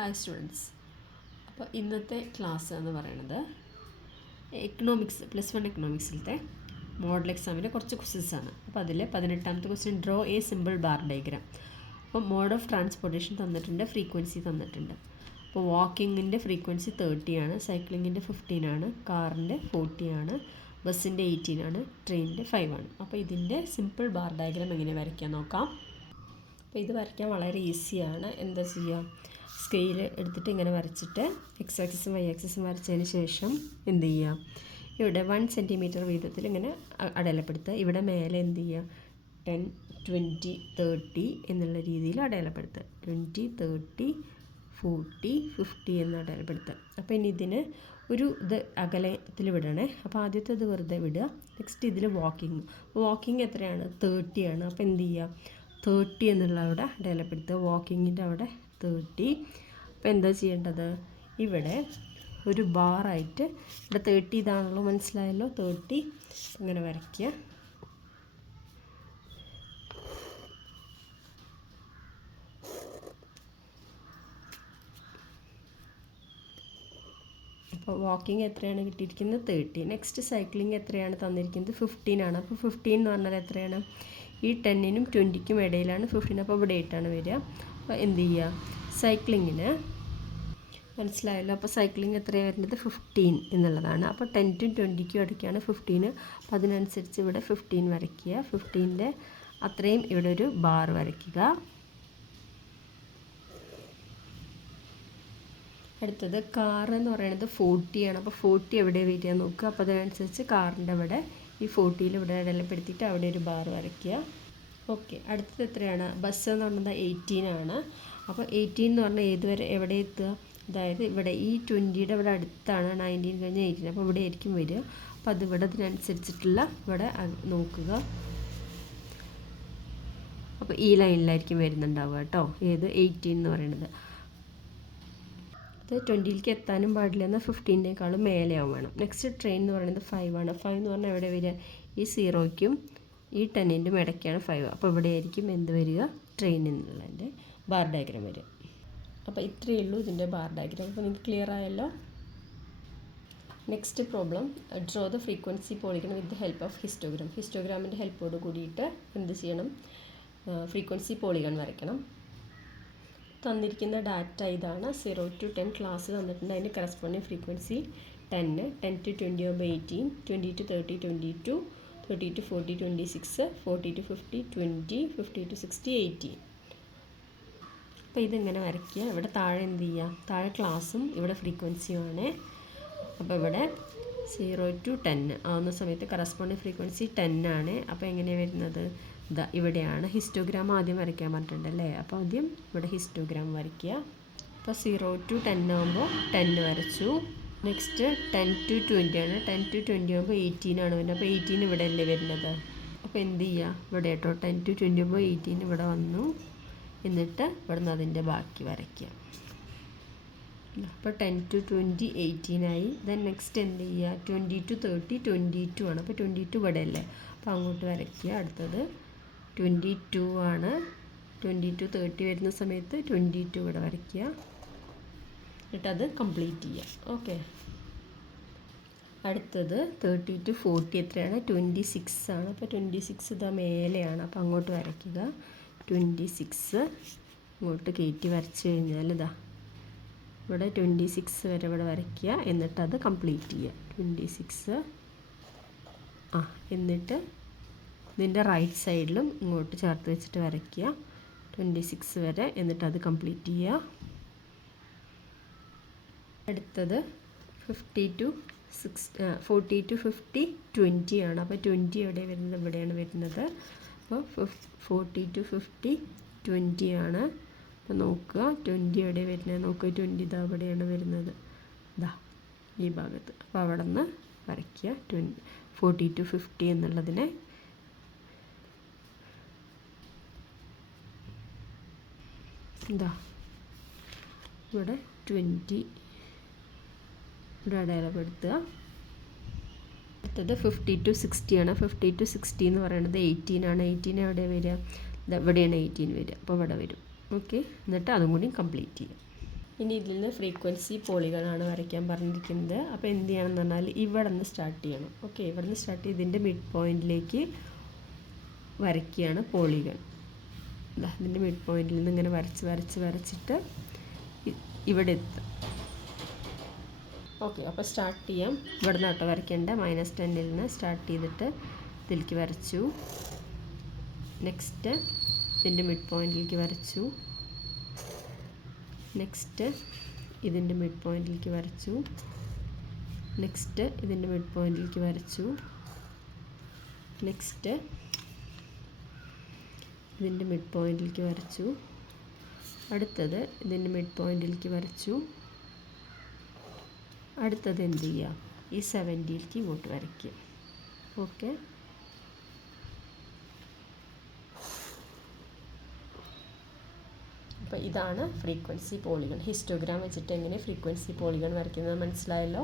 Hi students. അപ്പോൾ ഇന്നത്തെ class എന്ന് പറയുന്നത് എക്കണോമിക്സ് +1 എക്കണോമിക്സിലത്തെ മോഡൽ എക്സാമിൻ്റെ കുറച്ച് ക്വസ്റ്റ്യൻസാണ്. അപ്പോൾ അതിൽ 18ാമത്തെ question draw a simple bar diagram. അപ്പോൾ മോഡ് ഓഫ് ട്രാൻസ്പോർട്ടേഷൻ തന്നിട്ടുണ്ട്, ഫ്രീക്വൻസി തന്നിട്ടുണ്ട്. അപ്പോൾ വാക്കിങ്ങിൻ്റെ ഫ്രീക്വൻസി 30 ആണ്, സൈക്ലിങ്ങിൻ്റെ 15 ആണ്, കാറിൻ്റെ 40 ആണ്, ബസ്സിൻ്റെ 18 ആണ്, ട്രെയിനിൻ്റെ 5 ആണ്. അപ്പോൾ ഇതിൻ്റെ സിമ്പിൾ ബാർ ഡയഗ്രാം എങ്ങനെ വരയ്ക്കാൻ നോക്കാം. അപ്പോൾ ഇത് വരയ്ക്കാൻ വളരെ ഈസിയാണ്. എന്താ ചെയ്യുക, സ്കെയിൽ എടുത്തിട്ട് ഇങ്ങനെ വരച്ചിട്ട് എക്സ് ആക്സിസും വൈ ആക്സിസും വരച്ചതിന് ശേഷം എന്ത് ചെയ്യുക, ഇവിടെ 1 സെൻറ്റിമീറ്റർ വീതത്തിൽ ഇങ്ങനെ അടയാളപ്പെടുത്തുക. ഇവിടെ മേലെ എന്ത് ചെയ്യുക, 10, 20, 30 എന്നുള്ള രീതിയിൽ അടയാളപ്പെടുത്തുക. 20, 30, 40, 50 എന്ന് അടയാളപ്പെടുത്തുക. അപ്പോൾ ഇനി ഇതിന് ഒരു ഇത് അകലത്തിൽ വിടണേ. അപ്പോൾ ആദ്യത്തെ ഇത് വെറുതെ വിടുക. നെക്സ്റ്റ് ഇതിൽ വാക്കിംഗ് എത്രയാണ്, 30 ആണ്. അപ്പോൾ എന്ത് ചെയ്യുക, 30 എന്നുള്ള അവിടെ അടയാളപ്പെടുത്തുക. വാക്കിങ്ങിൻ്റെ അവിടെ 30. അപ്പോൾ എന്താ ചെയ്യേണ്ടത്, ഇവിടെ ഒരു ബാറായിട്ട് ഇവിടെ 30 ഇതാണല്ലോ, മനസ്സിലായല്ലോ, 30 ഇങ്ങനെ വരയ്ക്കുക. അപ്പോൾ വാക്കിംഗ് എത്രയാണ് കിട്ടിയിരിക്കുന്നത്, 30. നെക്സ്റ്റ് സൈക്ലിംഗ് എത്രയാണ് തന്നിരിക്കുന്നത്, 15 ആണ്. അപ്പോൾ 15 എന്ന് പറഞ്ഞാൽ എത്രയാണ്, ഈ 10നും 20ക്കും ഇടയിലാണ് 15. അപ്പോൾ ഇവിടെ 8 ആണ് വരിക. അപ്പോൾ എന്ത് ചെയ്യുക, സൈക്ലിങ്ങിന് മനസ്സിലായല്ലോ. അപ്പോൾ സൈക്ലിംഗ് എത്രയാണ് വരുന്നത്, 15 എന്നുള്ളതാണ്. അപ്പോൾ 10നും 20ക്കും ഇടയ്ക്കാണ് 15. അപ്പോൾ അതിനനുസരിച്ച് ഇവിടെ 15 വരയ്ക്കുക. 15ൻ്റെ അത്രയും ഇവിടെ ഒരു ബാർ വരയ്ക്കുക. അടുത്തത് കാർ എന്ന് പറയുന്നത് 40 ആണ്. അപ്പോൾ 40 എവിടെ വരിക നോക്കുക. അപ്പോൾ അതിനനുസരിച്ച് കാറിൻ്റെ അവിടെ ഈ 40യിൽ ഇവിടെ ഇടയിൽപ്പെടുത്തിയിട്ട് അവിടെ ഒരു ബാർ വരയ്ക്കുക. ഓക്കെ. അടുത്തത് എത്രയാണ്, ബസ് എന്ന് പറയുന്നത് 18 ആണ്. അപ്പോൾ 18 എന്ന് പറഞ്ഞാൽ ഏതുവരെ എവിടെ എത്തുക, അതായത് ഇവിടെ ഈ 20യുടെ ഇവിടെ അടുത്താണ്, 19 കഴിഞ്ഞ് 18. അപ്പോൾ ഇവിടെ ആയിരിക്കും വരിക. അപ്പോൾ അത് ഇവിടെ അതിനനുസരിച്ചിട്ടുള്ള ഇവിടെ നോക്കുക. അപ്പോൾ ഈ ലൈനിലായിരിക്കും വരുന്നുണ്ടാവുക കേട്ടോ, ഏത് 18 എന്ന് പറയുന്നത്. അത് 20ലേക്ക് എത്താനും പാടില്ല, എന്നാൽ 15നേക്കാളും മേലെയാവും വേണം. നെക്സ്റ്റ് ട്രെയിൻ എന്ന് പറയുന്നത് 5 ആണ്. 5 എന്ന് പറഞ്ഞാൽ എവിടെ വരിക, ഈ 0ക്കും ഈ 10ൻ്റെ ഇടയ്ക്കാണ് 5. അപ്പോൾ ഇവിടെ ആയിരിക്കും എന്ത് വരിക, ട്രെയിൻ എന്നുള്ളതിൻ്റെ ബാർ ഡയഗ്രാം വരിക. അപ്പോൾ ഇത്രയേ ഉള്ളൂ ഇതിൻ്റെ ബാർ ഡയഗ്രാം. അപ്പോൾ നിങ്ങൾക്ക് ക്ലിയർ ആയല്ലോ. Next problem, draw the frequency polygon with the help of histogram. ഹിസ്റ്റോഗ്രാമിൻ്റെ ഹെൽപ്പോട് കൂടിയിട്ട് എന്ത് ചെയ്യണം, ഫ്രീക്വൻസി പോളിഗൺ വരയ്ക്കണം. തന്നിരിക്കുന്ന ഡാറ്റ ഇതാണ്. 0 to 10 ക്ലാസ് തന്നിട്ടുണ്ട്. അതിൻ്റെ കറസ്പോണ്ടിങ് ഫ്രീക്വൻസി 10, 10 to 20 ആകുമ്പോൾ 18, 20 to 30 22, 30 to 40 26, 40 to 50 20, 50 to 60 18. അപ്പോൾ ഇതിങ്ങനെ വരയ്ക്കുക. ഇവിടെ താഴെ എന്ത് ചെയ്യുക, താഴെ ക്ലാസ്സും ഇവിടെ ഫ്രീക്വൻസിയുമാണ്. അപ്പോൾ ഇവിടെ 0 to 10 ആവുന്ന സമയത്ത് കറസ്പോണ്ടിങ് ഫ്രീക്വൻസി 10 ആണ്. അപ്പോൾ എങ്ങനെയാണ് വരുന്നത്, ഇതാ ഇവിടെയാണ്. ഹിസ്റ്റോഗ്രാം ആദ്യം വരയ്ക്കാൻ പറഞ്ഞിട്ടുണ്ടല്ലേ. അപ്പോൾ ആദ്യം ഇവിടെ ഹിസ്റ്റോഗ്രാം വരയ്ക്കുക. അപ്പോൾ 0 to 10 ആകുമ്പോൾ 10 വരച്ചു. നെക്സ്റ്റ് 10 to 20 ആണ്. 10 to 20 ആകുമ്പോൾ 18 ആണ് വരുന്നത്. അപ്പോൾ 18 ഇവിടെ അല്ലേ വരുന്നത്. അപ്പോൾ എന്ത് ചെയ്യുക, ഇവിടെ കേട്ടോ 10 to 20 ആകുമ്പോൾ 18 ഇവിടെ വന്നു. എന്നിട്ട് ഇവിടെ നിന്ന് അതിൻ്റെ ബാക്കി വരയ്ക്കുക. അപ്പോൾ 10 to 20 18 ആയി. ദെൻ നെക്സ്റ്റ് എന്ത് ചെയ്യുക, 20 to 30 22 ആണ്. അപ്പോൾ 22 ഇവിടെ അല്ലേ, അപ്പോൾ അങ്ങോട്ട് വരയ്ക്കുക. അടുത്തത് 22 ആണ്. 20 to 30 വരുന്ന സമയത്ത് 22 ഇവിടെ വരയ്ക്കുക. എന്നിട്ടത് കംപ്ലീറ്റ് ചെയ്യുക. ഓക്കെ. അടുത്തത് 30 to 40 എത്രയാണ്, 26 ആണ്. അപ്പോൾ 26 ഇതാ മേലെയാണ്. അപ്പോൾ അങ്ങോട്ട് വരയ്ക്കുക. 26 ഇങ്ങോട്ട് കയറ്റി വരച്ച് കഴിഞ്ഞാൽ ഇതാ ഇവിടെ 26 വരെ ഇവിടെ വരയ്ക്കുക. എന്നിട്ടത് കംപ്ലീറ്റ് ചെയ്യുക. 26 എന്നിട്ട് ഇതിൻ്റെ റൈറ്റ് സൈഡിലും ഇങ്ങോട്ട് ചേർത്ത് വെച്ചിട്ട് വരയ്ക്കുക 26 വരെ. എന്നിട്ടത് കംപ്ലീറ്റ് ചെയ്യുക. അടുത്തത് 40 to 50 20 ആണ്. അപ്പോൾ 20 എവിടെ വരുന്നത്, ഇവിടെയാണ് വരുന്നത്. അപ്പോൾ 40 to 50 20 ആണ്. അപ്പോൾ നോക്കുക 20 എവിടെ വരുന്നത്, നോക്കുക 20 ഇതാ ഇവിടെയാണ് വരുന്നത്, ഇതാ ഈ ഭാഗത്ത്. അപ്പോൾ അവിടെ നിന്ന് വരയ്ക്കുക 40 to 50 എന്നുള്ളതിനെ. ഇതാ ഇവിടെ 20 ഇവിടെ അടയാളപ്പെടുത്തുക. അടുത്തത് 50 to 60 ആണ്. 50 to 60 എന്ന് പറയുന്നത് 18 ആണ്. 18 എവിടെ വരിക, ഇവിടെയാണ് 18 വരിക. അപ്പോൾ ഇവിടെ വരും. ഓക്കെ. എന്നിട്ട് അതും കൂടി കംപ്ലീറ്റ് ചെയ്യാം. ഇനി ഇതിൽ നിന്ന് ഫ്രീക്വൻസി പോളിഗണാണ് വരയ്ക്കാൻ പറഞ്ഞിരിക്കുന്നത്. അപ്പോൾ എന്ത് ചെയ്യണമെന്ന് പറഞ്ഞാൽ ഇവിടെ നിന്ന് സ്റ്റാർട്ട് ചെയ്യണം. ഓക്കെ, ഇവിടെ നിന്ന് സ്റ്റാർട്ട് ചെയ്ത് ഇതിൻ്റെ മിഡ് പോയിൻറ്റിലേക്ക് വരയ്ക്കുകയാണ് പോളിഗൺ. ഇതിൻ്റെ മിഡ് പോയിൻറ്റിൽ നിന്ന് ഇങ്ങനെ വരച്ചിട്ട് ഇവിടെ എത്തും. ഓക്കെ, അപ്പോൾ സ്റ്റാർട്ട് ചെയ്യാം. ഇവിടെ നിന്ന് കേട്ടോ വരയ്ക്കേണ്ട. -10 നിന്ന് സ്റ്റാർട്ട് ചെയ്തിട്ട് ഇതിലേക്ക് വരച്ചു. നെക്സ്റ്റ് ഇതിൻ്റെ മിഡ് പോയിൻറ്റിലേക്ക് വരച്ചു. നെക്സ്റ്റ് ഇതിൻ്റെ മിഡ് പോയിൻറ്റിലേക്ക് വരച്ചു. നെക്സ്റ്റ് ഇതിൻ്റെ മിഡ് പോയിൻറ്റിലേക്ക് വരച്ചു. നെക്സ്റ്റ് ഇതിൻ്റെ മിഡ് പോയിൻറ്റിലേക്ക് വരച്ചു. അടുത്തത് ഇതിൻ്റെ മിഡ് പോയിൻറ്റിലേക്ക് വരച്ചു. അടുത്തത് എന്ത് ചെയ്യുക, ഈ 70ലേക്ക് ഇങ്ങോട്ട് വരയ്ക്കുക. ഓക്കെ, അപ്പോൾ ഇതാണ് ഫ്രീക്വൻസി പോളിഗൺ. ഹിസ്റ്റോഗ്രാം വെച്ചിട്ട് എങ്ങനെ ഫ്രീക്വൻസി പോളിഗൺ വരയ്ക്കുന്നത് മനസ്സിലായല്ലോ.